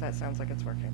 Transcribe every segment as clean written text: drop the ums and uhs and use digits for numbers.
That sounds like it's working.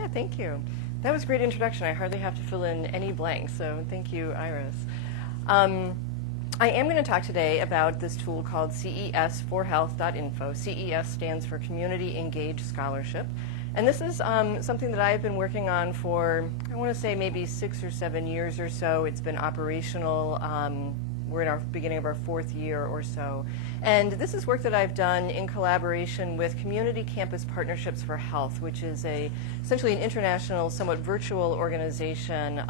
Yeah, thank you. That was a great introduction. I hardly have to fill in any blanks, so thank you, Iris. I am going to talk today about this tool called CES4Health.info. CES stands for Community Engaged Scholarship. And this is something that I've been working on for, I want to say, maybe 6 or 7 years or so. It's been operational. We're in our beginning of our 4th year or so. And this is work that I've done in collaboration with Community Campus Partnerships for Health, which is essentially an international, somewhat virtual organization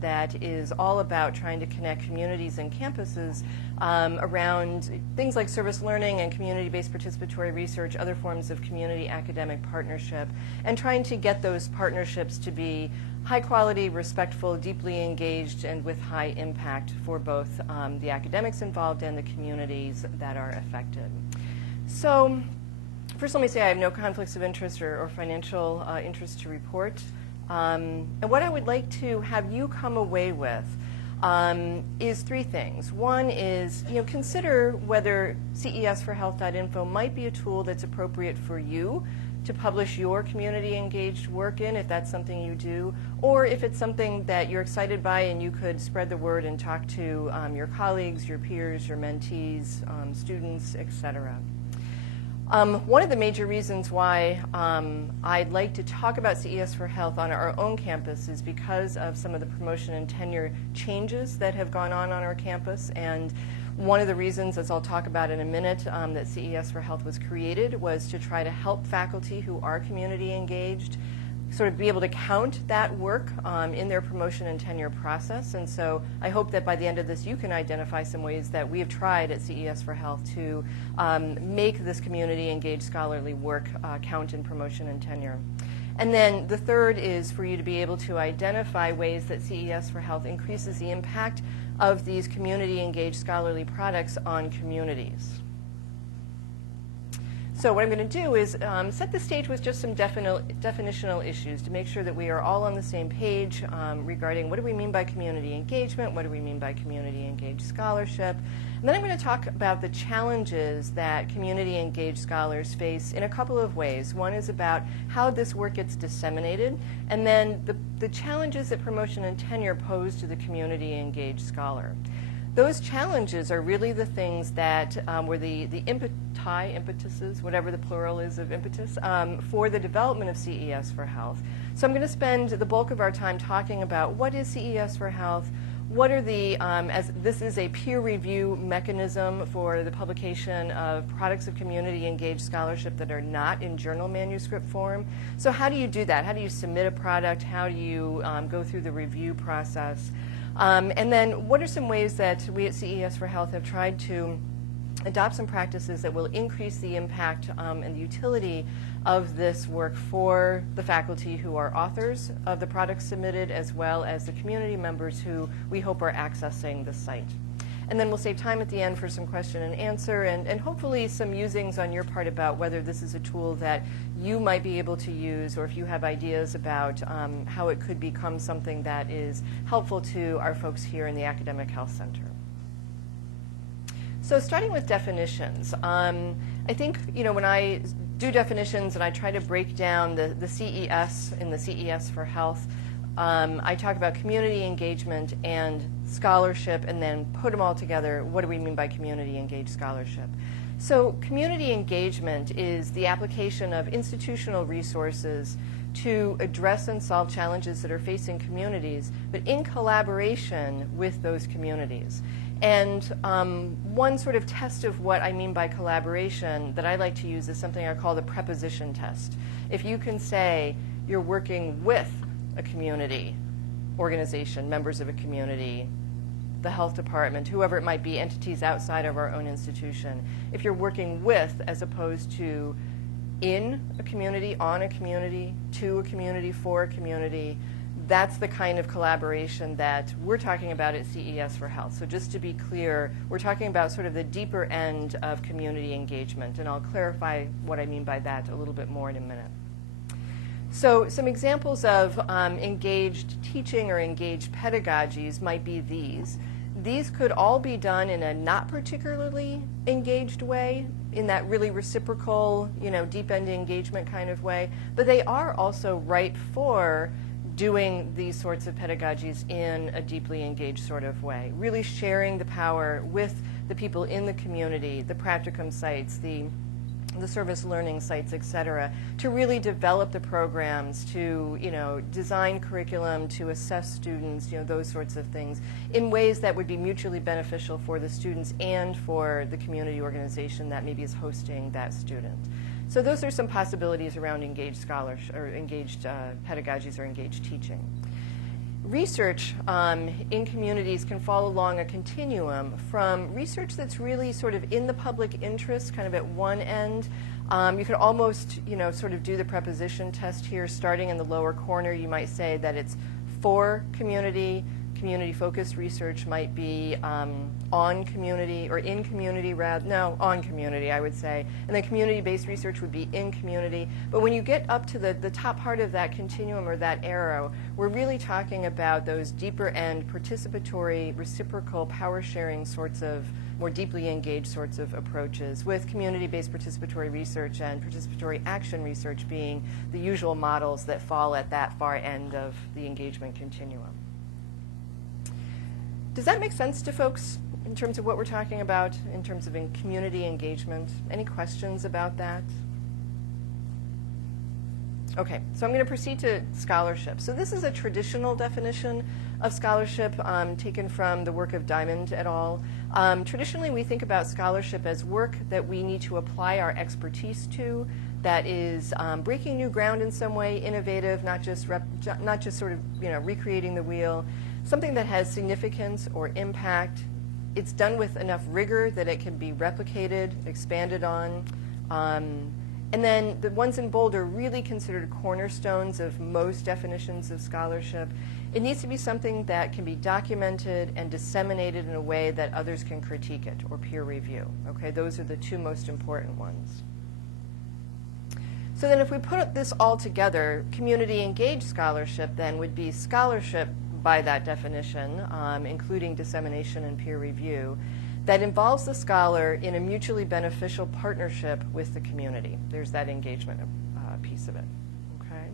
that is all about trying to connect communities and campuses around things like service learning and community-based participatory research, other forms of community academic partnership, and trying to get those partnerships to be high quality, respectful, deeply engaged, and with high impact for both the academics involved and the communities that are affected. So first let me say I have no conflicts of interest or financial interest to report. And what I would like to have you come away with is 3 things. One is, consider whether CES4Health.info might be a tool that's appropriate for you to publish your community engaged work in, if that's something you do, or if it's something that you're excited by and you could spread the word and talk to your colleagues, your peers, your mentees, students, etc. One of the major reasons why I'd like to talk about CES4Health on our own campus is because of some of the promotion and tenure changes that have gone on our campus. And one of the reasons, as I'll talk about in a minute, that CES4Health was created was to try to help faculty who are community engaged sort of be able to count that work in their promotion and tenure process. And so I hope that by the end of this you can identify some ways that we have tried at CES4Health to make this community engaged scholarly work count in promotion and tenure. And then the third is for you to be able to identify ways that CES4Health increases the impact of these community engaged scholarly products on communities. So what I'm going to do is set the stage with just some definitional issues to make sure that we are all on the same page regarding what do we mean by community engagement, what do we mean by community engaged scholarship. And then I'm going to talk about the challenges that community engaged scholars face in a couple of ways. One is about how this work gets disseminated, and then the challenges that promotion and tenure pose to the community engaged scholar. Those challenges are really the things that were the impetuses, whatever the plural is of impetus, for the development of CES4Health. So I'm going to spend the bulk of our time talking about what is CES4Health, what are the, as this is a peer review mechanism for the publication of products of community engaged scholarship that are not in journal manuscript form. So how do you do that? How do you submit a product? How do you go through the review process? And then what are some ways that we at CES4Health have tried to adopt some practices that will increase the impact and the utility of this work for the faculty who are authors of the products submitted, as well as the community members who we hope are accessing the site. And then we'll save time at the end for some question and answer, and hopefully some musings on your part about whether this is a tool that you might be able to use, or if you have ideas about how it could become something that is helpful to our folks here in the Academic Health Center. So starting with definitions, I think when I do definitions and I try to break down the CES in the CES4Health, I talk about community engagement and scholarship, and then put them all together. What do we mean by community engaged scholarship? So community engagement is the application of institutional resources to address and solve challenges that are facing communities, but in collaboration with those communities. And one sort of test of what I mean by collaboration that I like to use is something I call the preposition test. If you can say you're working with a community organization, members of a community, the health department, whoever it might be, entities outside of our own institution, if you're working with as opposed to in a community, on a community, to a community, for a community, that's the kind of collaboration that we're talking about at CES4Health. So just to be clear, we're talking about sort of the deeper end of community engagement, and I'll clarify what I mean by that a little bit more in a minute. So some examples of engaged teaching or engaged pedagogies might be these. these could all be done in a not particularly engaged way, in that really reciprocal, deep-end engagement kind of way, but they are also ripe for doing these sorts of pedagogies in a deeply engaged sort of way, really sharing the power with the people in the community, the practicum sites, the service learning sites, et cetera, to really develop the programs, to design curriculum, to assess students, those sorts of things, in ways that would be mutually beneficial for the students and for the community organization that maybe is hosting that student. So those are some possibilities around engaged scholarship, or engaged pedagogies, or engaged teaching. Research in communities can fall along a continuum from research that's really sort of in the public interest, kind of at one end. You could almost, sort of do the preposition test here. Starting in the lower corner, you might say that it's for community. Community-focused research might be on community, or in community, on community, I would say. And then community-based research would be in community. But when you get up to the top part of that continuum, or that arrow, we're really talking about those deeper end, participatory, reciprocal, power-sharing sorts of more deeply engaged sorts of approaches, with community-based participatory research and participatory action research being the usual models that fall at that far end of the engagement continuum. Does that make sense to folks in terms of what we're talking about in terms of community engagement? Any questions about that? Okay, so I'm going to proceed to scholarship. So this is a traditional definition of scholarship taken from the work of Diamond et al. Traditionally, we think about scholarship as work that we need to apply our expertise to, that is breaking new ground in some way, innovative, not just sort of recreating the wheel, something that has significance or impact. It's done with enough rigor that it can be replicated, expanded on. And then the ones in bold are really considered cornerstones of most definitions of scholarship. It needs to be something that can be documented and disseminated in a way that others can critique it or peer review. Okay, those are the two most important ones. So then if we put this all together, community engaged scholarship then would be scholarship by that definition, including dissemination and peer review, that involves the scholar in a mutually beneficial partnership with the community. There's that engagement piece of it. Okay.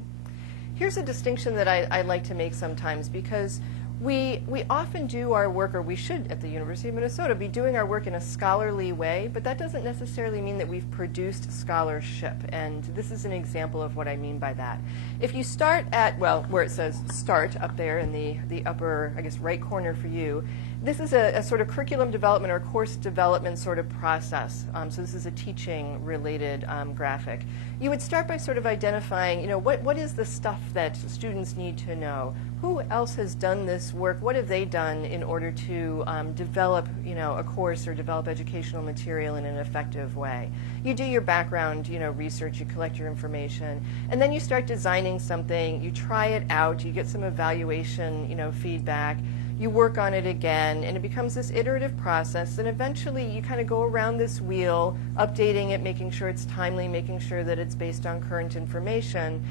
Here's a distinction that I like to make sometimes, because we often do our work, or we should at the University of Minnesota be doing our work in a scholarly way, but that doesn't necessarily mean that we've produced scholarship. And this is an example of what I mean by that. If you start at, well, where it says start up there in the upper, I guess, right corner for you, this is a sort of curriculum development or course development sort of process. So this is a teaching-related graphic. You would start by sort of identifying, what is the stuff that students need to know? Who else has done this work? What have they done in order to develop, a course or develop educational material in an effective way? You do your background, research, you collect your information, and then you start designing something. You try it out. You get some evaluation, feedback. You work on it again, and it becomes this iterative process, and eventually you kind of go around this wheel, updating it, making sure it's timely, making sure that it's based on current information.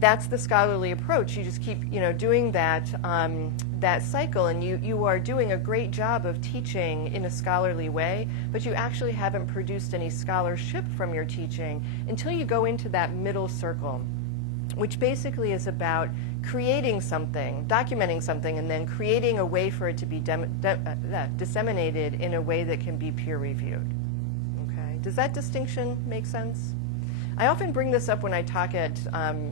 That's the scholarly approach. You just keep, doing that cycle, and you are doing a great job of teaching in a scholarly way, but you actually haven't produced any scholarship from your teaching until you go into that middle circle, which basically is about creating something, documenting something, and then creating a way for it to be disseminated in a way that can be peer-reviewed. Okay? Does that distinction make sense? I often bring this up when I talk at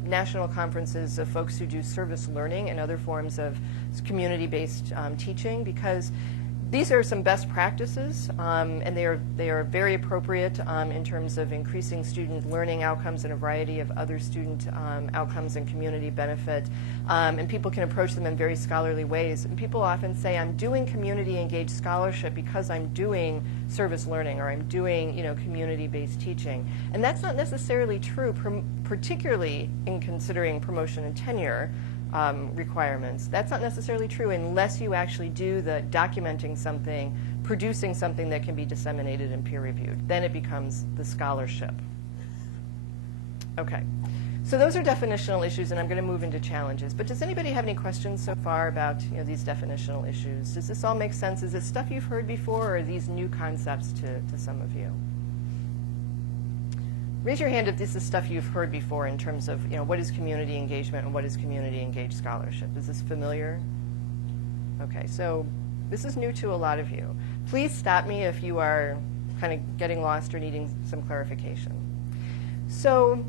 national conferences of folks who do service learning and other forms of community-based teaching, because these are some best practices, and they are very appropriate in terms of increasing student learning outcomes and a variety of other student outcomes and community benefit. And people can approach them in very scholarly ways. And people often say, I'm doing community-engaged scholarship because I'm doing service learning, or I'm doing community-based teaching. And that's not necessarily true, particularly in considering promotion and tenure requirements. That's not necessarily true unless you actually do the documenting something, producing something that can be disseminated and peer-reviewed. Then it becomes the scholarship. Okay. So those are definitional issues, and I'm going to move into challenges. But does anybody have any questions so far about these definitional issues? Does this all make sense? Is it stuff you've heard before, or are these new concepts to some of you? Raise your hand if this is stuff you've heard before in terms of what is community engagement and what is community engaged scholarship. Is this familiar? Okay, so this is new to a lot of you. Please stop me if you are kind of getting lost or needing some clarification. So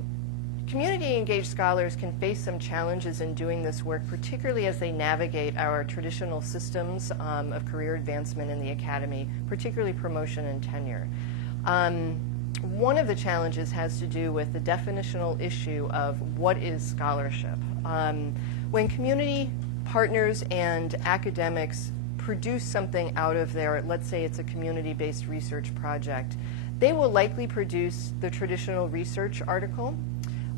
community engaged scholars can face some challenges in doing this work, particularly as they navigate our traditional systems of career advancement in the academy, particularly promotion and tenure. One of the challenges has to do with the definitional issue of what is scholarship. When community partners and academics produce something out of their, let's say it's a community-based research project, they will likely produce the traditional research article,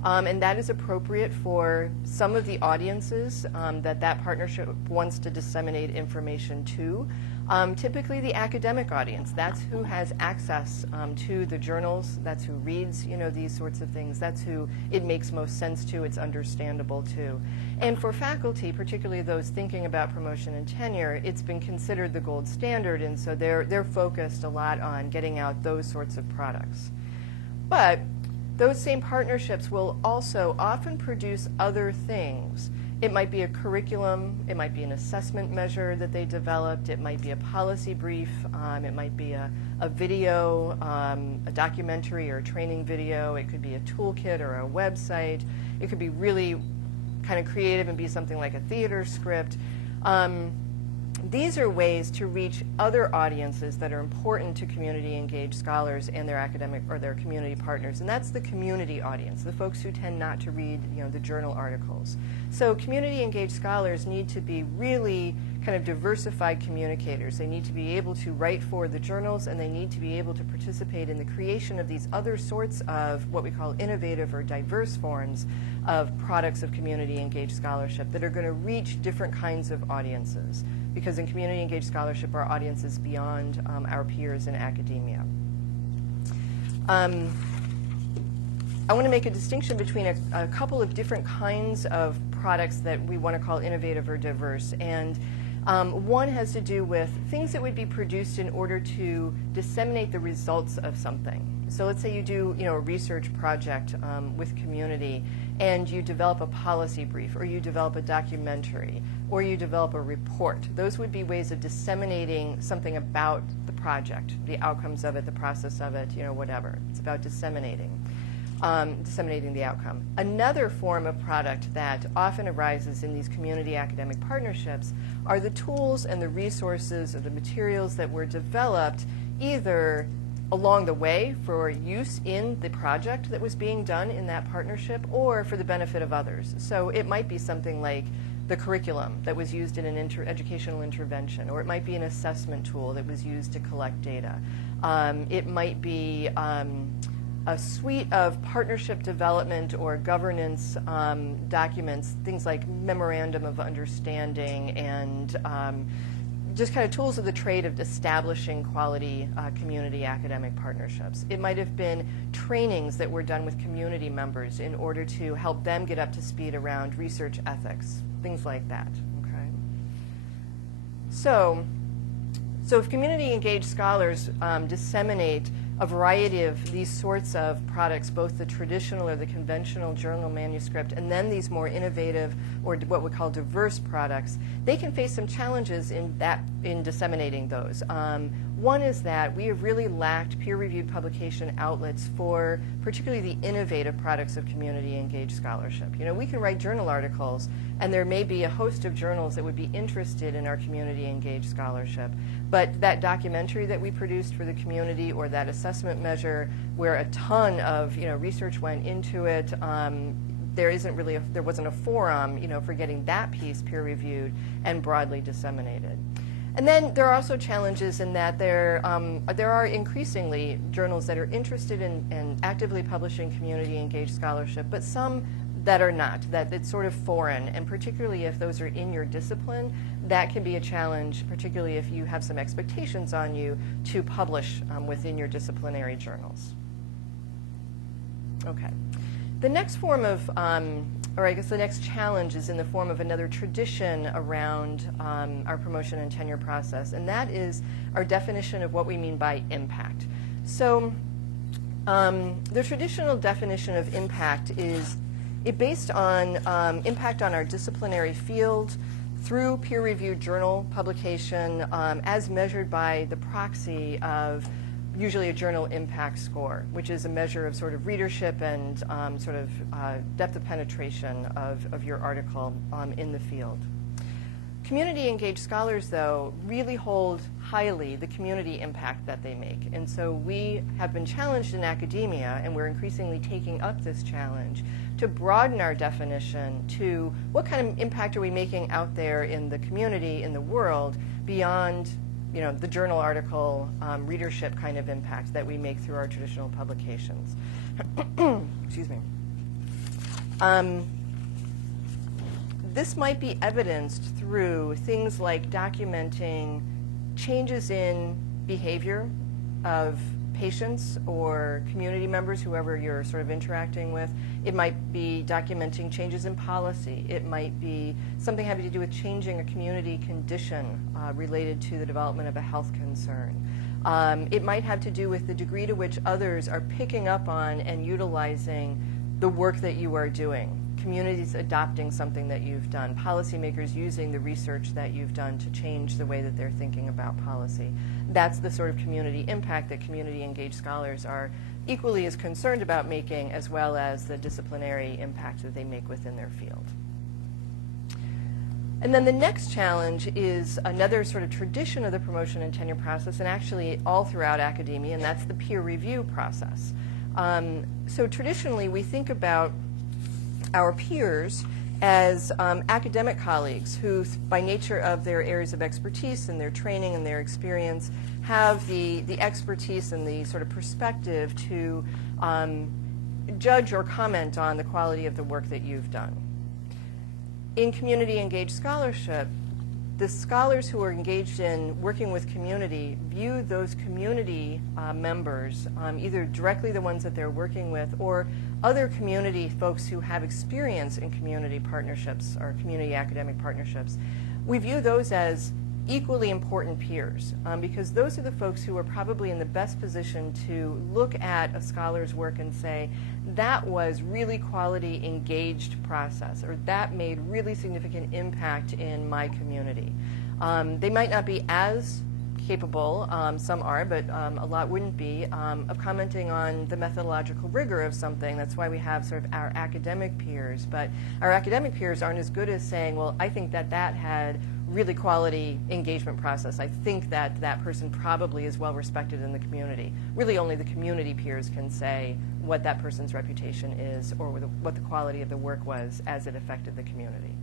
and that is appropriate for some of the audiences that partnership wants to disseminate information to. Typically the academic audience, that's who has access to the journals, that's who reads these sorts of things, that's who it makes most sense to, it's understandable to. And for faculty, particularly those thinking about promotion and tenure, it's been considered the gold standard, and so they're focused a lot on getting out those sorts of products. But those same partnerships will also often produce other things. It might be a curriculum, it might be an assessment measure that they developed, it might be a policy brief, it might be a video, a documentary or a training video, it could be a toolkit or a website, it could be really kind of creative and be something like a theater script. These are ways to reach other audiences that are important to community engaged scholars and their academic or their community partners, and that's the community audience, the folks who tend not to read the journal articles. So community engaged scholars need to be really kind of diversified communicators. They need to be able to write for the journals, and they need to be able to participate in the creation of these other sorts of what we call innovative or diverse forms of products of community engaged scholarship that are going to reach different kinds of audiences. Because in community engaged scholarship, our audience is beyond our peers in academia. I want to make a distinction between a couple of different kinds of products that we want to call innovative or diverse. And one has to do with things that would be produced in order to disseminate the results of something. So let's say you do a research project with community, and you develop a policy brief, or you develop a documentary, or you develop a report. Those would be ways of disseminating something about the project, the outcomes of it, the process of it, whatever. It's about disseminating the outcome. Another form of product that often arises in these community academic partnerships are the tools and the resources or the materials that were developed either along the way for use in the project that was being done in that partnership or for the benefit of others. So it might be something like the curriculum that was used in an educational intervention, or it might be an assessment tool that was used to collect data. It might be a suite of partnership development or governance documents, things like memorandum of understanding and just kind of tools of the trade of establishing quality community academic partnerships. It might have been trainings that were done with community members in order to help them get up to speed around research ethics, things like that, okay? So if community engaged scholars disseminate a variety of these sorts of products, both the traditional or the conventional journal manuscript, and then these more innovative or what we call diverse products, they can face some challenges in disseminating those. One is that we have really lacked peer-reviewed publication outlets for particularly the innovative products of community-engaged scholarship. We can write journal articles, and there may be a host of journals that would be interested in our community-engaged scholarship. But that documentary that we produced for the community, or that assessment measure where a ton of research went into it, there wasn't a forum for getting that piece peer-reviewed and broadly disseminated. And then there are also challenges in that there are increasingly journals that are interested in actively publishing community-engaged scholarship, but some that are not, that it's sort of foreign, and particularly if those are in your discipline, that can be a challenge, particularly if you have some expectations on you to publish within your disciplinary journals. Okay. The next form of, or I guess the next challenge is in the form of another tradition around our promotion and tenure process, and that is our definition of what we mean by impact. So the traditional definition of impact is based on impact on our disciplinary field through peer-reviewed journal publication as measured by the proxy of usually a journal impact score, which is a measure of sort of readership and sort of depth of penetration of your article in the field. Community engaged scholars, though, really hold highly the community impact that they make. And so we have been challenged in academia, and we're increasingly taking up this challenge, to broaden our definition to what kind of impact are we making out there in the community, in the world, beyond the journal article readership kind of impact that we make through our traditional publications. Excuse me. This might be evidenced through things like documenting changes in behavior of patients or community members, whoever you're sort of interacting with. It might be documenting changes in policy. It might be something having to do with changing a community condition related to the development of a health concern. It might have to do with the degree to which others are picking up on and utilizing the work that you are doing. Communities adopting something that you've done, policymakers using the research that you've done to change the way that they're thinking about policy. That's the sort of community impact that community engaged scholars are equally as concerned about making, as well as the disciplinary impact that they make within their field. And then the next challenge is another sort of tradition of the promotion and tenure process, and actually all throughout academia, and that's the peer review process. So traditionally we think about our peers as academic colleagues who, by nature of their areas of expertise and their training and their experience, have the expertise and the sort of perspective to judge or comment on the quality of the work that you've done. In community engaged scholarship, the scholars who are engaged in working with community view those community members, either directly the ones that they're working with or other community folks who have experience in community partnerships or community academic partnerships. We view those as equally important peers because those are the folks who are probably in the best position to look at a scholar's work and say, that was really quality engaged process, or that made really significant impact in my community. They might not be as capable, some are, but a lot wouldn't be, of commenting on the methodological rigor of something. That's why we have sort of our academic peers. But our academic peers aren't as good as saying, well, I think that that had really quality engagement process. I think that that person probably is well respected in the community. Really only the community peers can say what that person's reputation is or what the quality of the work was as it affected the community.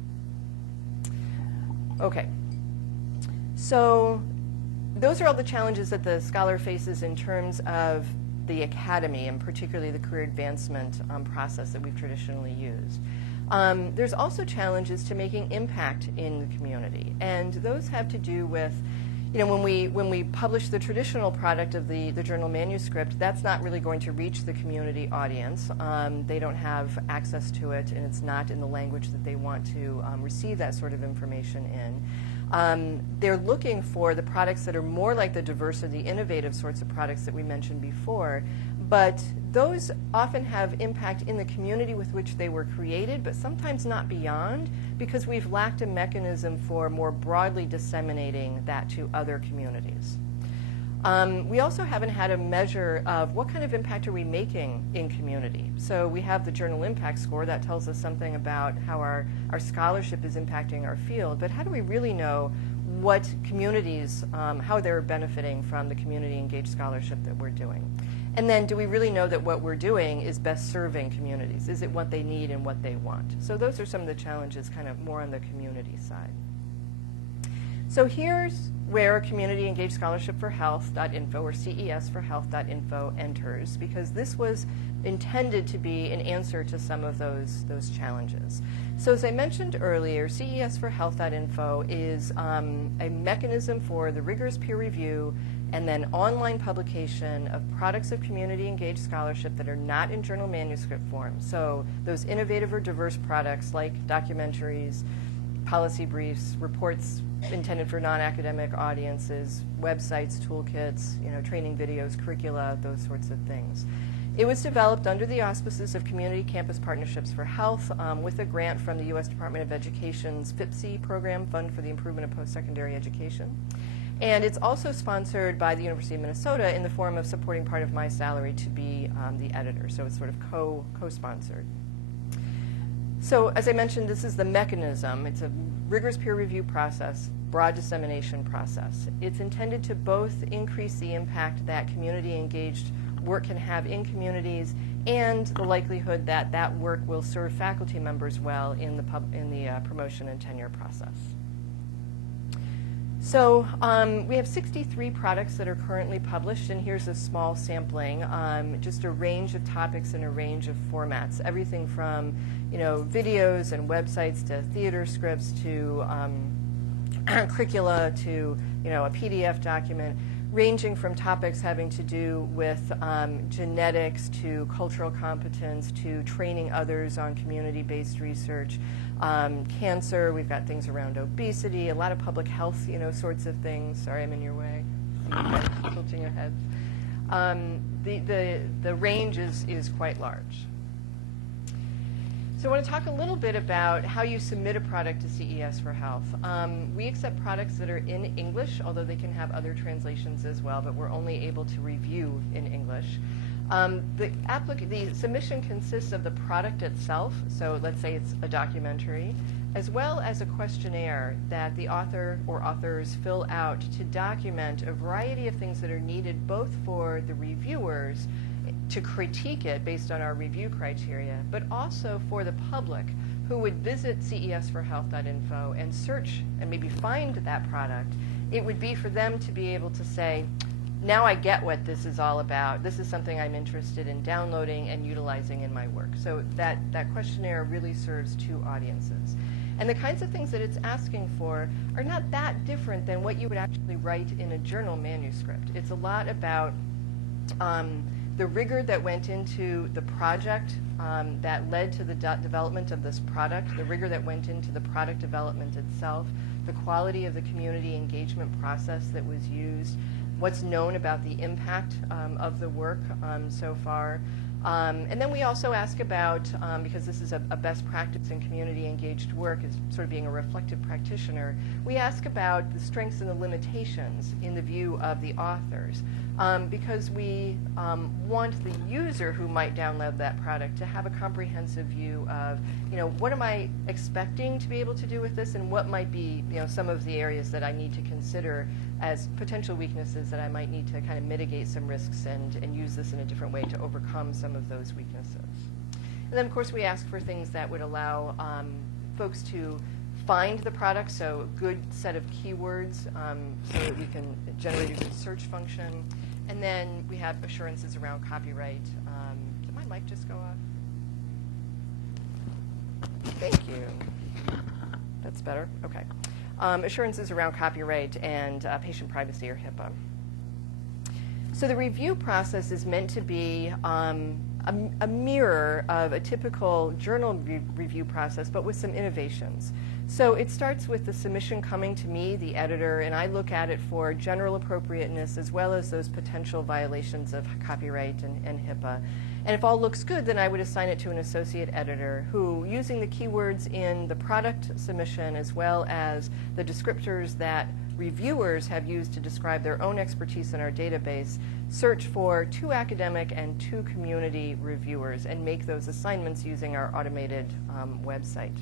Okay. So those are all the challenges that the scholar faces in terms of the academy, and particularly the career advancement process that we've traditionally used. There's also challenges to making impact in the community, and those have to do with, when we publish the traditional product of the journal manuscript, that's not really going to reach the community audience. They don't have access to it, and it's not in the language that they want to receive that sort of information in. They're looking for the products that are more like the diverse or the innovative sorts of products that we mentioned before, but those often have impact in the community with which they were created, but sometimes not beyond, because we've lacked a mechanism for more broadly disseminating that to other communities. We also haven't had a measure of what kind of impact are we making in community. So we have the journal impact score that tells us something about how our scholarship is impacting our field, but how do we really know what communities, how they're benefiting from the community engaged scholarship that we're doing? And then do we really know that what we're doing is best serving communities? Is it what they need and what they want? So those are some of the challenges kind of more on the community side. So here's where community engaged scholarship for health.info or CES4Health.info enters, because this was intended to be an answer to some of those challenges. So as I mentioned earlier, CES4Health.info is a mechanism for the rigorous peer review and then online publication of products of community-engaged scholarship that are not in journal manuscript form. So those innovative or diverse products like documentaries, policy briefs, reports intended for non-academic audiences, websites, toolkits, training videos, curricula, those sorts of things. It was developed under the auspices of Community Campus Partnerships for Health with a grant from the U.S. Department of Education's FIPSE program, Fund for the Improvement of Post-Secondary Education. And it's also sponsored by the University of Minnesota in the form of supporting part of my salary to be the editor. So it's sort of co-sponsored. So as I mentioned, this is the mechanism. It's a rigorous peer review process, broad dissemination process. It's intended to both increase the impact that community-engaged work can have in communities and the likelihood that that work will serve faculty members well in the promotion and tenure process. So we have 63 products that are currently published, and here's a small sampling, just a range of topics and a range of formats, everything from videos and websites to theater scripts to curricula to a PDF document, ranging from topics having to do with genetics to cultural competence to training others on community-based research, cancer. We've got things around obesity, a lot of public health, sorts of things. Sorry, I'm in your way. Tilting your heads. The range is quite large. So I want to talk a little bit about how you submit a product to CES4Health. We accept products that are in English, although they can have other translations as well, but we're only able to review in English. The submission consists of the product itself, so let's say it's a documentary, as well as a questionnaire that the author or authors fill out to document a variety of things that are needed both for the reviewers to critique it based on our review criteria, but also for the public who would visit CES4Health.info and search and maybe find that product. It would be for them to be able to say, now I get what this is all about. This is something I'm interested in downloading and utilizing in my work. So that questionnaire really serves two audiences. And the kinds of things that it's asking for are not that different than what you would actually write in a journal manuscript. It's a lot about the rigor that went into the project that led to the development of this product, the rigor that went into the product development itself, the quality of the community engagement process that was used, what's known about the impact of the work so far. And then we also ask about, because this is a best practice in community engaged work, as sort of being a reflective practitioner, we ask about the strengths and the limitations in the view of the authors. Because we want the user who might download that product to have a comprehensive view of, what am I expecting to be able to do with this, and what might be, some of the areas that I need to consider as potential weaknesses that I might need to kind of mitigate some risks and use this in a different way to overcome some of those weaknesses. And then, of course, we ask for things that would allow folks to find the product, so a good set of keywords so that we can generate a good search function. And then we have assurances around copyright. Did my mic just go off? Thank you. That's better. Okay. Assurances around copyright and patient privacy or HIPAA. So the review process is meant to be a mirror of a typical journal review process, but with some innovations. So it starts with the submission coming to me, the editor, and I look at it for general appropriateness as well as those potential violations of copyright and HIPAA. And if all looks good, then I would assign it to an associate editor who, using the keywords in the product submission as well as the descriptors that reviewers have used to describe their own expertise in our database, search for 2 academic and 2 community reviewers and make those assignments using our automated website.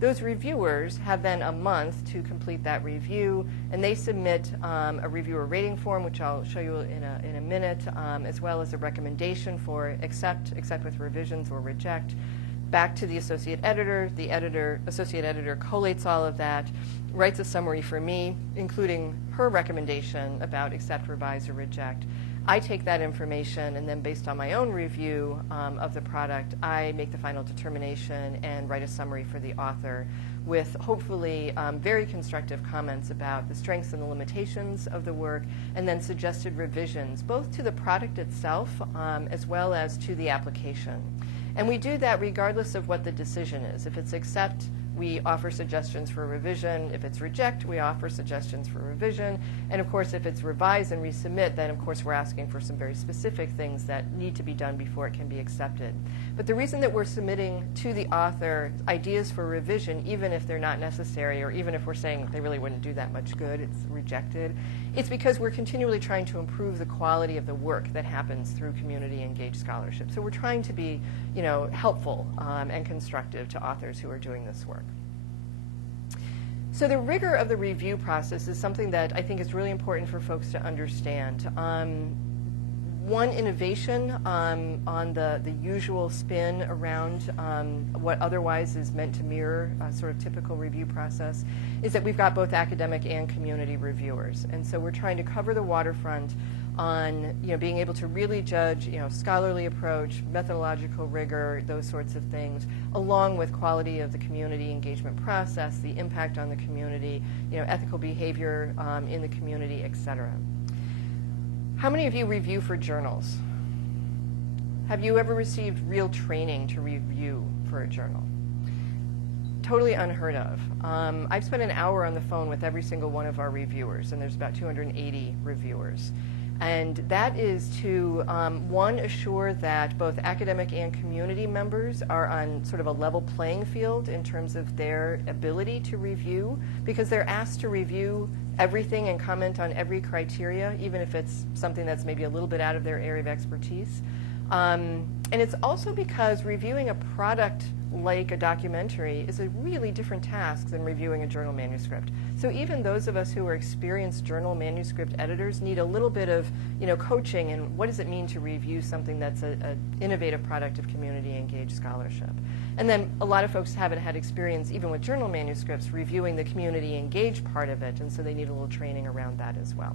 Those reviewers have then a month to complete that review, and they submit a reviewer rating form, which I'll show you in a minute, as well as a recommendation for accept with revisions, or reject, back to the associate editor. The associate editor collates all of that, writes a summary for me, including her recommendation about accept, revise, or reject. I take that information, and then based on my own review of the product, I make the final determination and write a summary for the author with hopefully very constructive comments about the strengths and the limitations of the work, and then suggested revisions, both to the product itself as well as to the application. And we do that regardless of what the decision is. If it's accept, we offer suggestions for revision. If it's reject, we offer suggestions for revision. And of course, if it's revise and resubmit, then of course we're asking for some very specific things that need to be done before it can be accepted. But the reason that we're submitting to the author ideas for revision, even if they're not necessary, or even if we're saying they really wouldn't do that much good, it's rejected, it's because we're continually trying to improve the quality of the work that happens through community engaged scholarship. So we're trying to be, helpful and constructive to authors who are doing this work. So the rigor of the review process is something that I think is really important for folks to understand. One innovation on the usual spin around what otherwise is meant to mirror a sort of typical review process is that we've got both academic and community reviewers. And so we're trying to cover the waterfront on being able to really judge scholarly approach, methodological rigor, those sorts of things, along with quality of the community engagement process, the impact on the community, ethical behavior in the community, et cetera. How many of you review for journals? Have you ever received real training to review for a journal? Totally unheard of. I've spent an hour on the phone with every single one of our reviewers, and there's about 280 reviewers. And that is to, one, assure that both academic and community members are on sort of a level playing field in terms of their ability to review, because they're asked to review everything and comment on every criteria, even if it's something that's maybe a little bit out of their area of expertise. And it's also because reviewing a product like a documentary is a really different task than reviewing a journal manuscript. So even those of us who are experienced journal manuscript editors need a little bit of coaching in what does it mean to review something that's an innovative product of community engaged scholarship. And then a lot of folks haven't had experience, even with journal manuscripts, reviewing the community engaged part of it, and so they need a little training around that as well.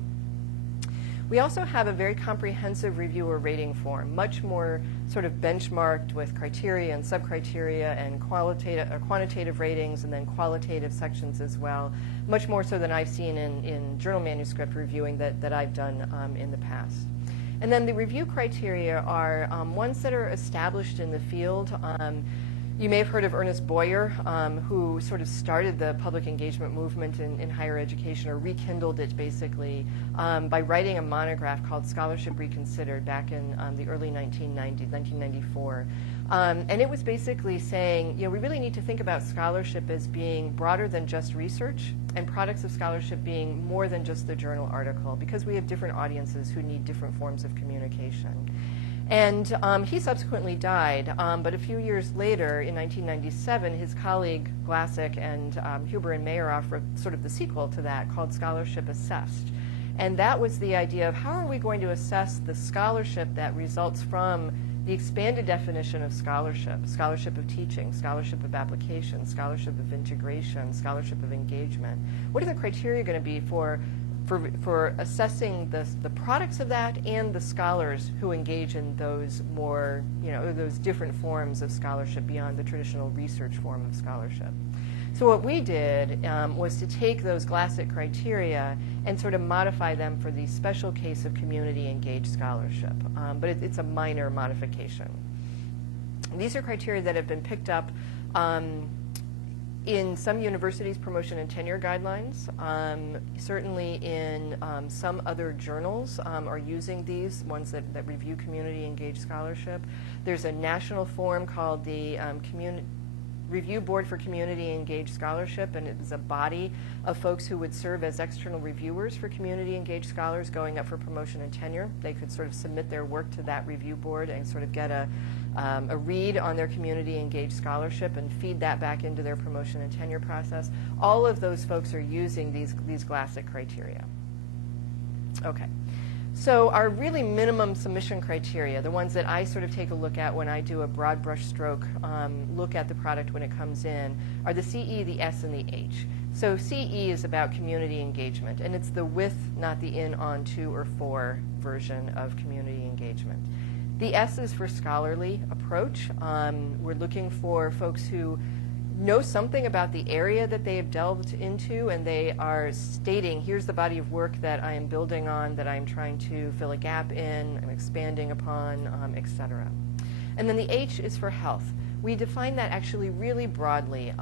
We also have a very comprehensive reviewer rating form, much more sort of benchmarked with criteria and sub-criteria and quantitative ratings and then qualitative sections as well, much more so than I've seen in journal manuscript reviewing that I've done in the past. And then the review criteria are ones that are established in the field. You may have heard of Ernest Boyer, who sort of started the public engagement movement in higher education, or rekindled it basically, by writing a monograph called Scholarship Reconsidered back in the early 1990s, 1994. And it was basically saying, we really need to think about scholarship as being broader than just research, and products of scholarship being more than just the journal article, because we have different audiences who need different forms of communication. And he subsequently died, but a few years later, in 1997, his colleague Glassick and Huber and Mayeroff wrote sort of the sequel to that called Scholarship Assessed. And that was the idea of how are we going to assess the scholarship that results from the expanded definition of scholarship, scholarship of teaching, scholarship of application, scholarship of integration, scholarship of engagement. What are the criteria going to be for assessing the products of that and the scholars who engage in those more, those different forms of scholarship beyond the traditional research form of scholarship? So what we did was to take those Glassick criteria and sort of modify them for the special case of community engaged scholarship, but it's a minor modification. And these are criteria that have been picked up in some universities' promotion and tenure guidelines. Certainly in some other journals are using these, ones that review community engaged scholarship. There's a national form called the Review Board for Community Engaged Scholarship, and it's a body of folks who would serve as external reviewers for community engaged scholars going up for promotion and tenure. They could sort of submit their work to that review board and sort of get a read on their community engaged scholarship and feed that back into their promotion and tenure process. All of those folks are using these Glassick criteria. Okay. So our really minimum submission criteria, the ones that I sort of take a look at when I do a broad brush stroke look at the product when it comes in, are the CE, the S, and the H. So CE is about community engagement, and it's the with, not the in, on, to, or for version of community engagement. The S is for scholarly approach. We're looking for folks who know something about the area that they have delved into, and they are stating, here's the body of work that I am building on, that I'm trying to fill a gap in, I'm expanding upon, etc. And then the H is for health. We define that actually really broadly.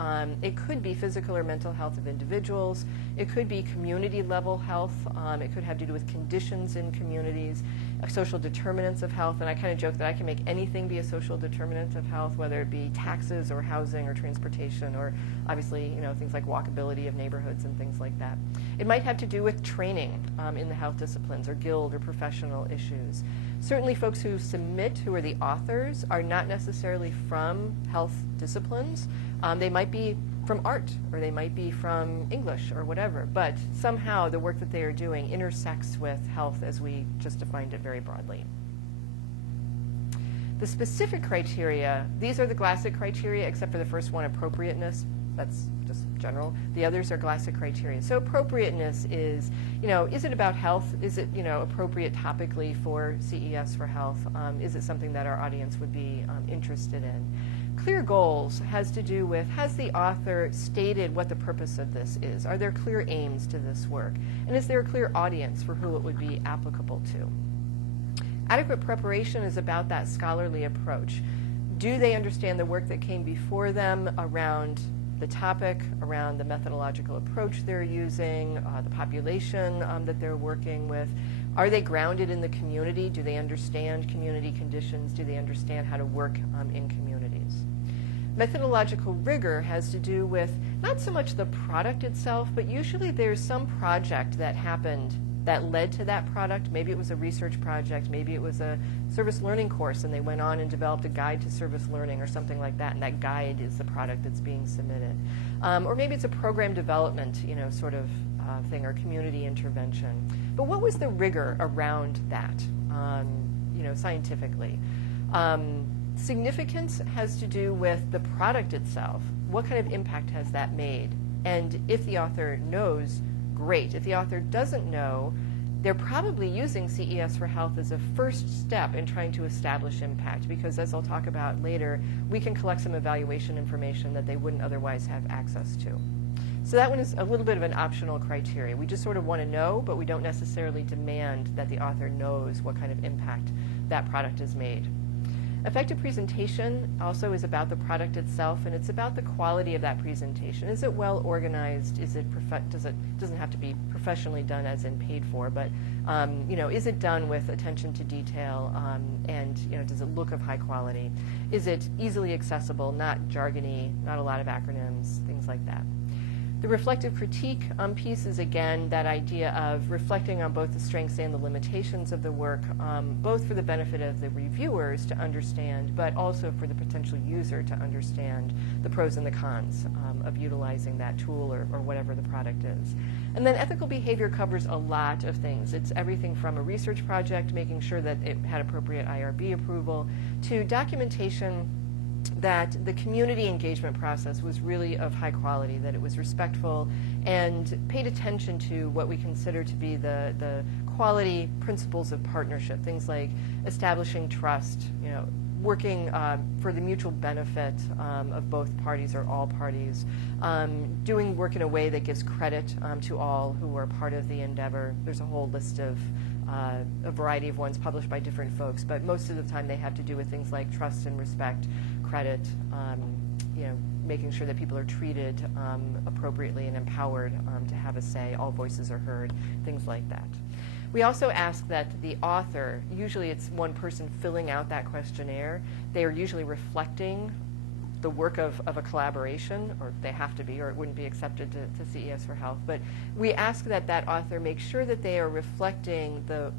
It could be physical or mental health of individuals. It could be community level health. It could have to do with conditions in communities, social determinants of health. And I kind of joke that I can make anything be a social determinant of health, whether it be taxes or housing or transportation or obviously, things like walkability of neighborhoods and things like that. It might have to do with training in the health disciplines or guild or professional issues. Certainly folks who submit, who are the authors, are not necessarily from health disciplines. They might be from art, or they might be from English, or whatever, but somehow the work that they are doing intersects with health as we just defined it very broadly. The specific criteria, these are the classic criteria, except for the first one, appropriateness. That's just general. The others are classic criteria. So appropriateness is it about health? Is it, appropriate topically for CES4Health? Is it something that our audience would be interested in? Clear goals has to do with, has the author stated what the purpose of this is? Are there clear aims to this work? And is there a clear audience for who it would be applicable to? Adequate preparation is about that scholarly approach. Do they understand the work that came before them around the topic, around the methodological approach they're using, the population that they're working with? Are they grounded in the community? Do they understand community conditions? Do they understand how to work in communities? Methodological rigor has to do with not so much the product itself, but usually there's some project that happened that led to that product. Maybe it was a research project, maybe it was a service learning course and they went on and developed a guide to service learning or something like that, and that guide is the product that's being submitted. Or maybe it's a program development, sort of thing, or community intervention. But what was the rigor around that, scientifically? Significance has to do with the product itself. What kind of impact has that made? And if the author knows, great. If the author doesn't know, they're probably using CES4Health as a first step in trying to establish impact, because as I'll talk about later, we can collect some evaluation information that they wouldn't otherwise have access to. So that one is a little bit of an optional criteria. We just sort of want to know, but we don't necessarily demand that the author knows what kind of impact that product has made. Effective presentation also is about the product itself, and it's about the quality of that presentation. Is it well organized? Is it doesn't have to be professionally done as in paid for, but is it done with attention to detail, and does it look of high quality? Is it easily accessible, not jargony, not a lot of acronyms, things like that. The reflective critique piece is, again, that idea of reflecting on both the strengths and the limitations of the work, both for the benefit of the reviewers to understand, but also for the potential user to understand the pros and the cons of utilizing that tool or whatever the product is. And then ethical behavior covers a lot of things. It's everything from a research project, making sure that it had appropriate IRB approval, to documentation that the community engagement process was really of high quality, that it was respectful and paid attention to what we consider to be the quality principles of partnership, things like establishing trust, working for the mutual benefit of both parties or all parties, doing work in a way that gives credit to all who are part of the endeavor. There's a whole list of a variety of ones published by different folks, but most of the time they have to do with things like trust and respect, credit, making sure that people are treated appropriately and empowered to have a say, all voices are heard, things like that. We also ask that the author, usually it's one person filling out that questionnaire, they are usually reflecting the work of a collaboration, or they have to be, or it wouldn't be accepted to CES4Health. But we ask that author make sure that they are reflecting the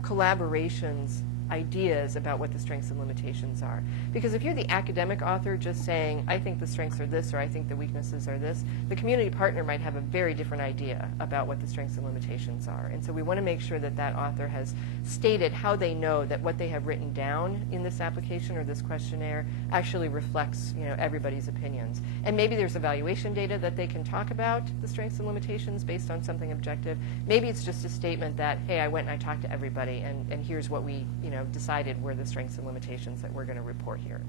collaborations ideas about what the strengths and limitations are. Because if you're the academic author just saying, I think the strengths are this or I think the weaknesses are this, the community partner might have a very different idea about what the strengths and limitations are. And so we want to make sure that that author has stated how they know that what they have written down in this application or this questionnaire actually reflects, everybody's opinions. And maybe there's evaluation data that they can talk about the strengths and limitations based on something objective. Maybe it's just a statement that, hey, I went and I talked to everybody, and here's what we decided were the strengths and limitations that we're going to report here.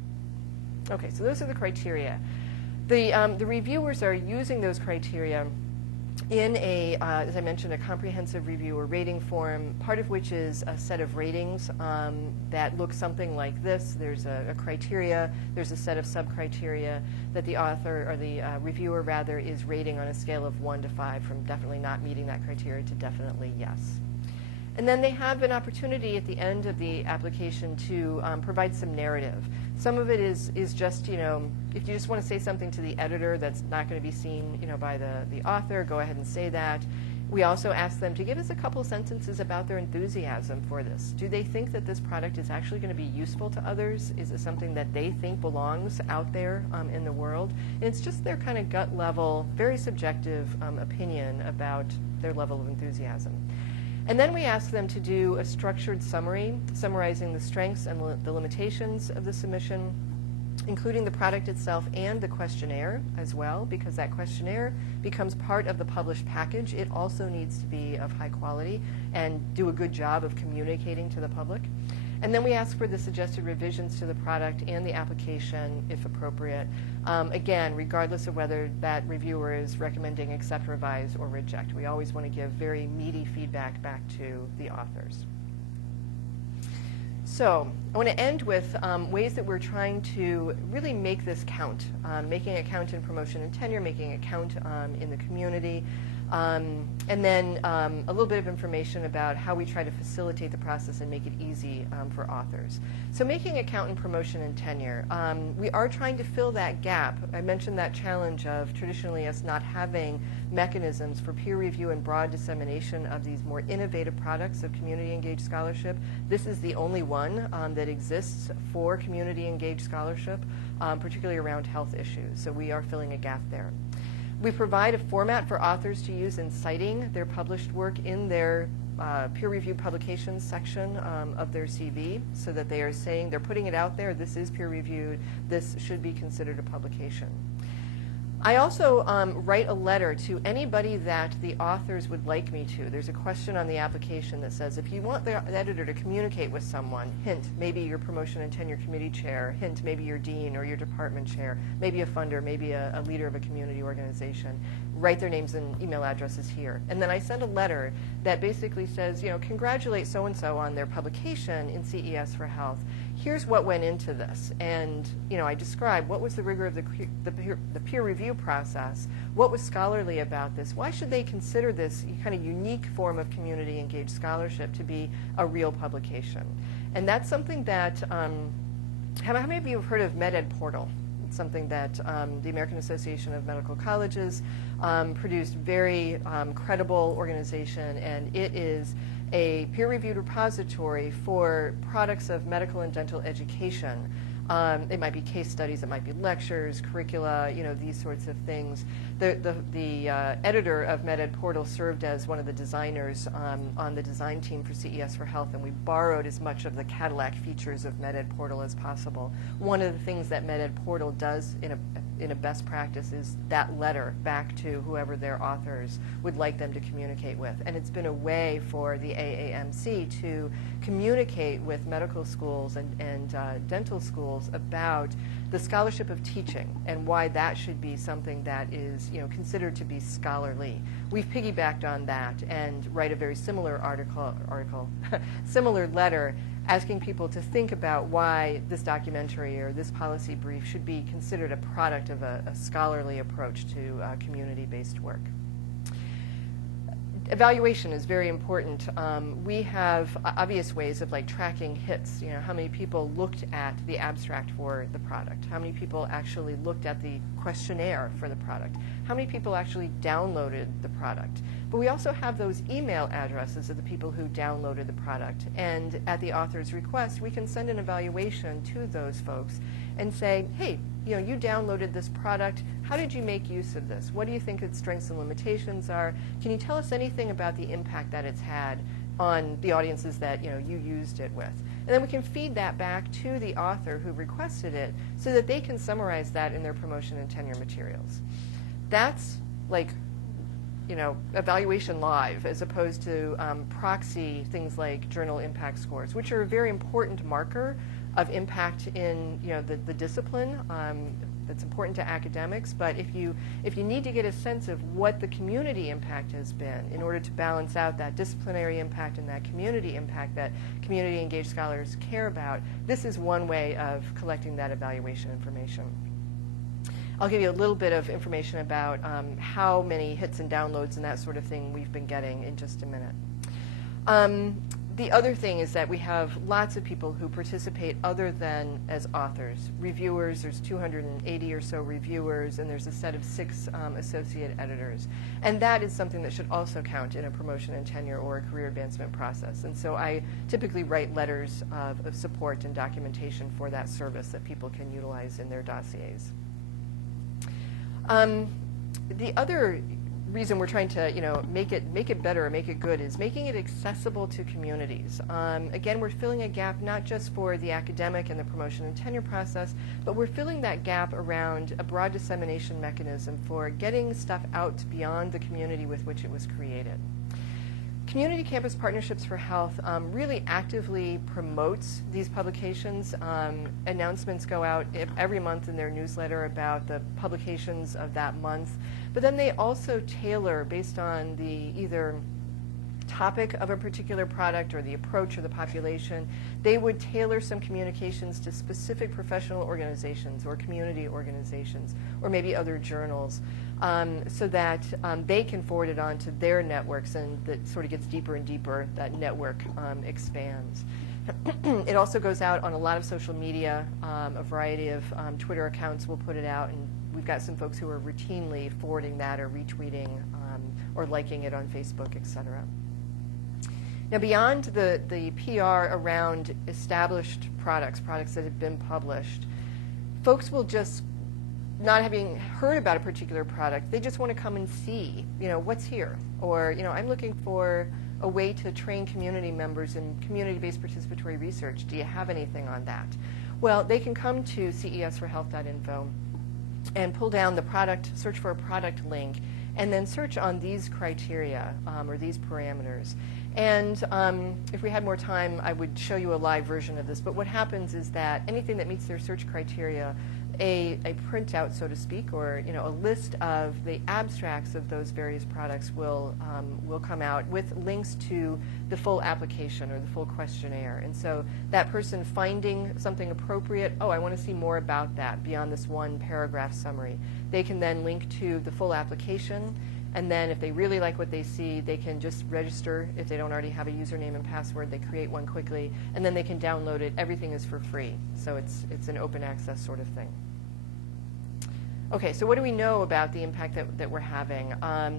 Okay, so those are the criteria. The reviewers are using those criteria in a, as I mentioned, a comprehensive review or rating form, part of which is a set of ratings that look something like this. There's a criteria, there's a set of sub-criteria that the author, or the reviewer rather, is rating on a scale of 1 to 5, from definitely not meeting that criteria to definitely yes. And then they have an opportunity at the end of the application to provide some narrative. Some of it is just, if you just want to say something to the editor that's not going to be seen, by the author, go ahead and say that. We also ask them to give us a couple sentences about their enthusiasm for this. Do they think that this product is actually going to be useful to others? Is it something that they think belongs out there in the world? And it's just their kind of gut level, very subjective opinion about their level of enthusiasm. And then we ask them to do a structured summary, summarizing the strengths and the limitations of the submission, including the product itself and the questionnaire as well, because that questionnaire becomes part of the published package. It also needs to be of high quality and do a good job of communicating to the public. And then we ask for the suggested revisions to the product and the application, if appropriate. Again, regardless of whether that reviewer is recommending accept, revise, or reject. We always want to give very meaty feedback back to the authors. So I want to end with ways that we're trying to really make this count, making it count in promotion and tenure, making it count in the community. And then a little bit of information about how we try to facilitate the process and make it easy for authors. So making it count in promotion and tenure. We are trying to fill that gap. I mentioned that challenge of traditionally us not having mechanisms for peer review and broad dissemination of these more innovative products of community-engaged scholarship. This is the only one that exists for community-engaged scholarship, particularly around health issues. So we are filling a gap there. We provide a format for authors to use in citing their published work in their peer-reviewed publications section of their CV, so that they are saying, they're putting it out there, this is peer-reviewed, this should be considered a publication. I also write a letter to anybody that the authors would like me to. There's a question on the application that says, if you want the editor to communicate with someone, hint, maybe your promotion and tenure committee chair, hint, maybe your dean or your department chair, maybe a funder, maybe a leader of a community organization, write their names and email addresses here. And then I send a letter that basically says, congratulate so-and-so on their publication in CES4Health. Here's what went into this. And, I describe what was the rigor of the peer review process, what was scholarly about this, why should they consider this kind of unique form of community engaged scholarship to be a real publication. And that's something that, how many of you have heard of MedEd Portal? It's something that the American Association of Medical Colleges produced, very credible organization, and it is a peer-reviewed repository for products of medical and dental education. It might be case studies, it might be lectures, curricula, these sorts of things. The editor of MedEd Portal served as one of the designers on the design team for CES4Health, and we borrowed as much of the Cadillac features of MedEd Portal as possible. One of the things that MedEd Portal does in a best practice is that letter back to whoever their authors would like them to communicate with. And it's been a way for the AAMC to communicate with medical schools and dental schools about the scholarship of teaching and why that should be something that is considered to be scholarly. We've piggybacked on that and write a very similar similar letter asking people to think about why this documentary or this policy brief should be considered a product of a scholarly approach to community-based work. Evaluation is very important. We have obvious ways of tracking hits. How many people looked at the abstract for the product? How many people actually looked at the questionnaire for the product? How many people actually downloaded the product? But we also have those email addresses of the people who downloaded the product. And at the author's request, we can send an evaluation to those folks and say, hey, you downloaded this product. How did you make use of this? What do you think its strengths and limitations are? Can you tell us anything about the impact that it's had on the audiences that you used it with? And then we can feed that back to the author who requested it so that they can summarize that in their promotion and tenure materials. That's like, evaluation live, as opposed to proxy things like journal impact scores, which are a very important marker of impact in the discipline. That's important to academics, but if you need to get a sense of what the community impact has been in order to balance out that disciplinary impact and that community impact that community engaged scholars care about, this is one way of collecting that evaluation information. I'll give you a little bit of information about how many hits and downloads and that sort of thing we've been getting in just a minute. The other thing is that we have lots of people who participate other than as authors. Reviewers, there's 280 or so reviewers, and there's a set of 6 associate editors. And that is something that should also count in a promotion and tenure or a career advancement process. And so I typically write letters of support and documentation for that service that people can utilize in their dossiers. The other reason we're trying to make it better or make it good is making it accessible to communities. Again, we're filling a gap not just for the academic and the promotion and tenure process, but we're filling that gap around a broad dissemination mechanism for getting stuff out beyond the community with which it was created. Community Campus Partnerships for Health really actively promotes these publications. Announcements go out every month in their newsletter about the publications of that month. But then they also tailor, based on the either topic of a particular product or the approach or the population, they would tailor some communications to specific professional organizations or community organizations or maybe other journals so that they can forward it on to their networks, and that sort of gets deeper and deeper, that network expands. It also goes out on a lot of social media. A variety of Twitter accounts will put it out, and we've got some folks who are routinely forwarding that or retweeting or liking it on Facebook, etc. Now, beyond the PR around established products that have been published, folks will just, not having heard about a particular product, they just want to come and see, what's here. Or, I'm looking for a way to train community members in community-based participatory research. Do you have anything on that? Well, they can come to CES4Health.info and pull down the product, search for a product link, and then search on these criteria or these parameters. And if we had more time, I would show you a live version of this. But what happens is that anything that meets their search criteria, a printout, so to speak, or a list of the abstracts of those various products will come out with links to the full application or the full questionnaire. And so that person finding something appropriate, oh, I want to see more about that beyond this one paragraph summary, they can then link to the full application. And then if they really like what they see, they can just register. If they don't already have a username and password, they create one quickly, and then they can download it. Everything is for free. So it's an open access sort of thing. Okay, so what do we know about the impact that we're having?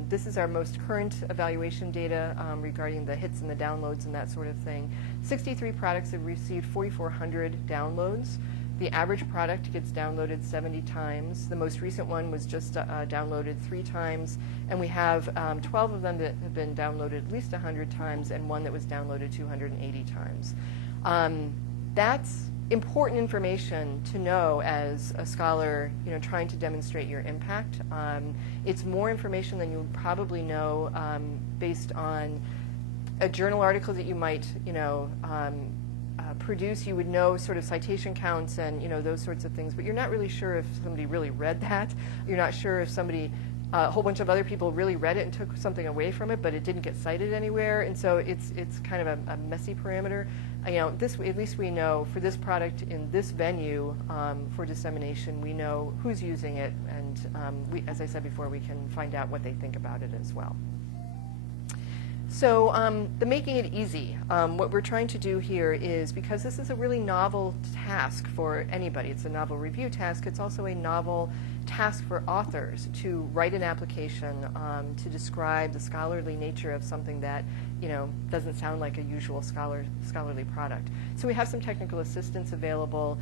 This is our most current evaluation data regarding the hits and the downloads and that sort of thing. 63 products have received 4,400 downloads. The average product gets downloaded 70 times. The most recent one was just downloaded 3 times. And we have 12 of them that have been downloaded at least 100 times and one that was downloaded 280 times. That's important information to know as a scholar, trying to demonstrate your impact. It's more information than you would probably know based on a journal article that you might, produce. You would know sort of citation counts and those sorts of things, but you're not really sure if somebody really read that. You're not sure if somebody, a whole bunch of other people really read it and took something away from it, but it didn't get cited anywhere, and so it's kind of a messy parameter. At least we know for this product in this venue for dissemination, we know who's using it, and as I said before, we can find out what they think about it as well. So the making it easy, what we're trying to do here is, because this is a really novel task for anybody, it's a novel review task, it's also a novel task task for authors to write an application to describe the scholarly nature of something that doesn't sound like a usual scholarly product. So we have some technical assistance available.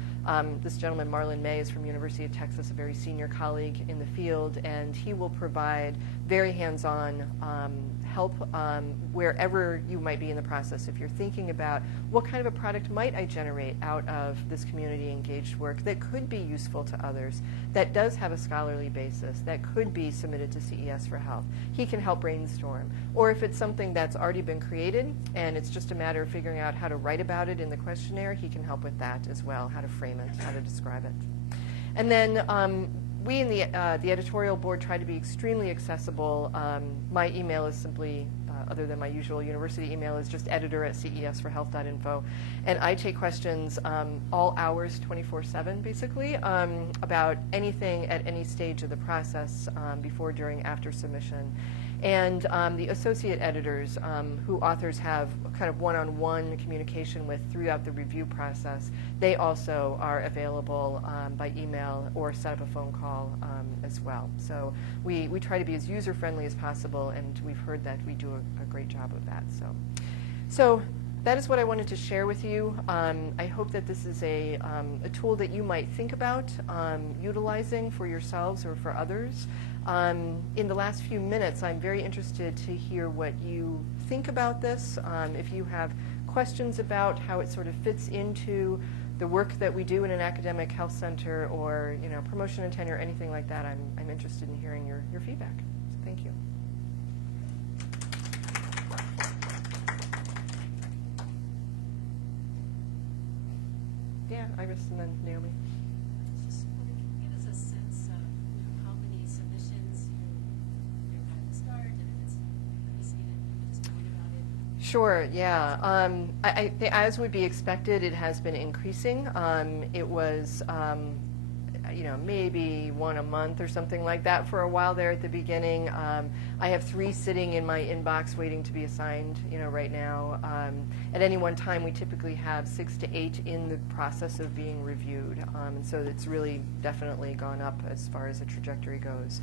This gentleman, Marlon May, is from University of Texas, a very senior colleague in the field, and he will provide very hands-on help wherever you might be in the process. If you're thinking about what kind of a product might I generate out of this community engaged work that could be useful to others, that does have a scholarly basis, that could be submitted to CES4Health, he can help brainstorm. Or if it's something that's already been created and it's just a matter of figuring out how to write about it in the questionnaire, he can help with that as well, how to frame it, how to describe it. And then we in the editorial board try to be extremely accessible. My email is simply, other than my usual university email, is just editor@CES4Health.info. And I take questions all hours, 24/7, basically, about anything at any stage of the process, before, during, after submission. And the associate editors, who authors have kind of one-on-one communication with throughout the review process, they also are available by email or set up a phone call as well. So we try to be as user-friendly as possible, and we've heard that we do a great job of that. So that is what I wanted to share with you. I hope that this is a tool that you might think about utilizing for yourselves or for others. In the last few minutes, I'm very interested to hear what you think about this. If you have questions about how it sort of fits into the work that we do in an academic health center, or promotion and tenure, anything like that, I'm interested in hearing your feedback. So thank you. Yeah, Iris and then Naomi. Just wondering, can you give us a sense of how many submissions you're going to start, and if it's increasing, and you can just tweet about it? Sure, yeah. I think, as would be expected, it has been increasing. It was maybe one a month or something like that for a while there at the beginning. I have 3 sitting in my inbox waiting to be assigned, right now. At any one time, we typically have 6 to 8 in the process of being reviewed. And so it's really definitely gone up as far as the trajectory goes.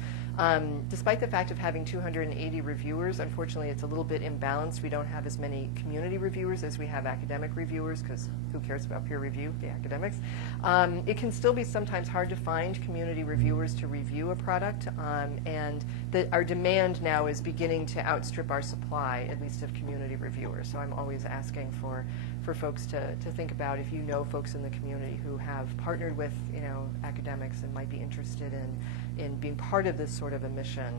Despite the fact of having 280 reviewers, unfortunately, it's a little bit imbalanced. We don't have as many community reviewers as we have academic reviewers, because who cares about peer review? The academics. It can still be sometimes hard to find community reviewers to review a product, and our demand now is beginning to outstrip our supply, at least of community reviewers. So I'm always asking for folks to think about, if you know folks in the community who have partnered with academics and might be interested in being part of this sort of a mission,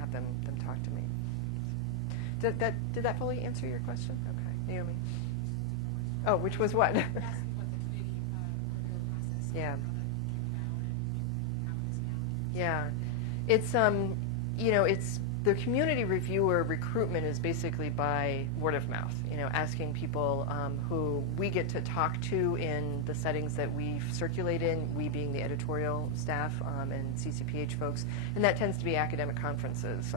have them talk to me. Did that fully answer your question? Okay, Naomi. Oh, which was what? Asking what the committee review process, Yeah. how that came about and how it's now. Yeah, it's the community reviewer recruitment is basically by word of mouth. Asking people who we get to talk to in the settings that we circulate in. We being the editorial staff and CCPH folks, and that tends to be academic conferences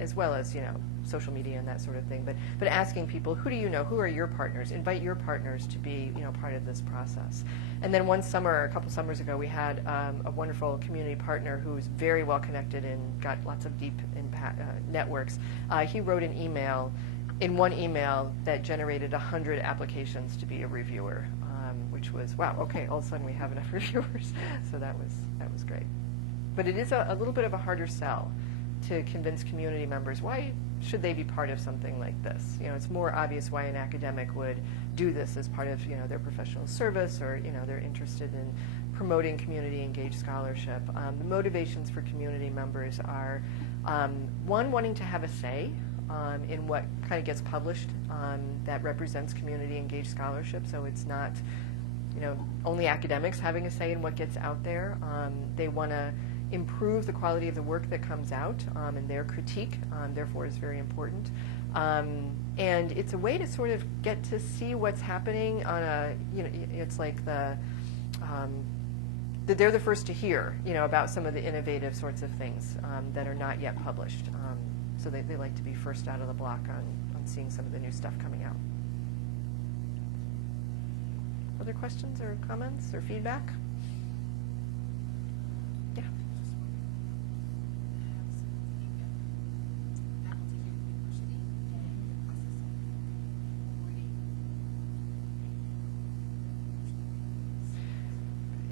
as well as social media and that sort of thing. But asking people, who do you know? Who are your partners? Invite your partners to be part of this process. And then one summer, a couple summers ago, we had a wonderful community partner who's very well connected and got lots of deep impact networks. He wrote an email, in one email, that generated 100 applications to be a reviewer, which was, wow, okay, all of a sudden we have enough reviewers. So that was great. But it is a little bit of a harder sell to convince community members, why should they be part of something like this? It's more obvious why an academic would do this as part of their professional service, or they're interested in promoting community engaged scholarship. The motivations for community members are one, wanting to have a say in what kind of gets published that represents community engaged scholarship. So it's not only academics having a say in what gets out there. They want to improve the quality of the work that comes out, and their critique, therefore, is very important. And it's a way to sort of get to see what's happening on a, it's like they're the first to hear, about some of the innovative sorts of things that are not yet published. So they like to be first out of the block on seeing some of the new stuff coming out. Other questions or comments or feedback? Yeah.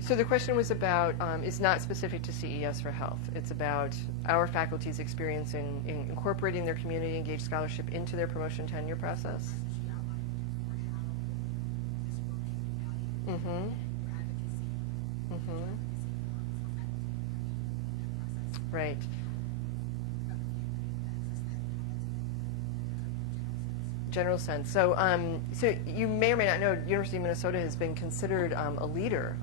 So the question was about, is not specific to CES for Health. It's about our faculty's experience in incorporating their community engaged scholarship into their promotion tenure process. Mm-hmm. Mm-hmm. Right. General sense. So, so you may or may not know, University of Minnesota has been considered a leader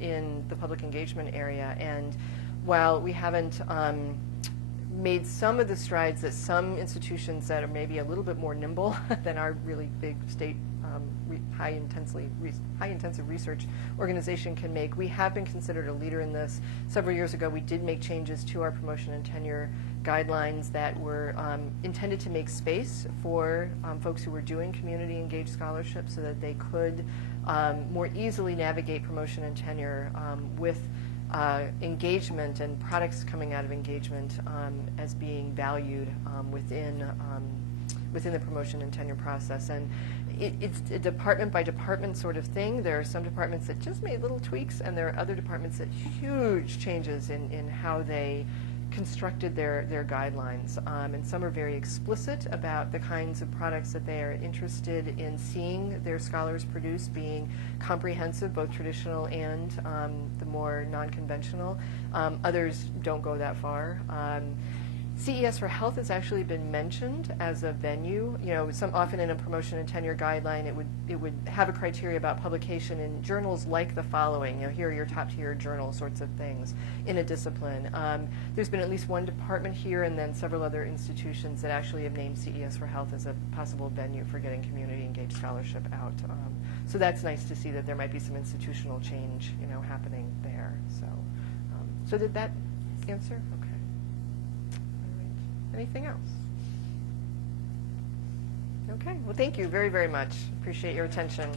in the public engagement area, and while we haven't made some of the strides that some institutions that are maybe a little bit more nimble than our really big state high intensive research organization can make, we have been considered a leader in this. Several years ago, we did make changes to our promotion and tenure guidelines that were intended to make space for folks who were doing community engaged scholarship so that they could more easily navigate promotion and tenure with engagement and products coming out of engagement as being valued within the promotion and tenure process. And it's a department by department sort of thing. There are some departments that just made little tweaks, and there are other departments that huge changes in how they constructed their guidelines. And some are very explicit about the kinds of products that they are interested in seeing their scholars produce being comprehensive, both traditional and the more non-conventional. Others don't go that far. CES4Health has actually been mentioned as a venue. You know, often in a promotion and tenure guideline, it would have a criteria about publication in journals like the following. You know, here are your top tier journal sorts of things in a discipline. There's been at least one department here, and then several other institutions that actually have named CES4Health as a possible venue for getting community engaged scholarship out. So that's nice to see that there might be some institutional change, you know, happening there. So did that answer? Okay. Anything else? Okay, well, thank you very, very much. Appreciate your attention.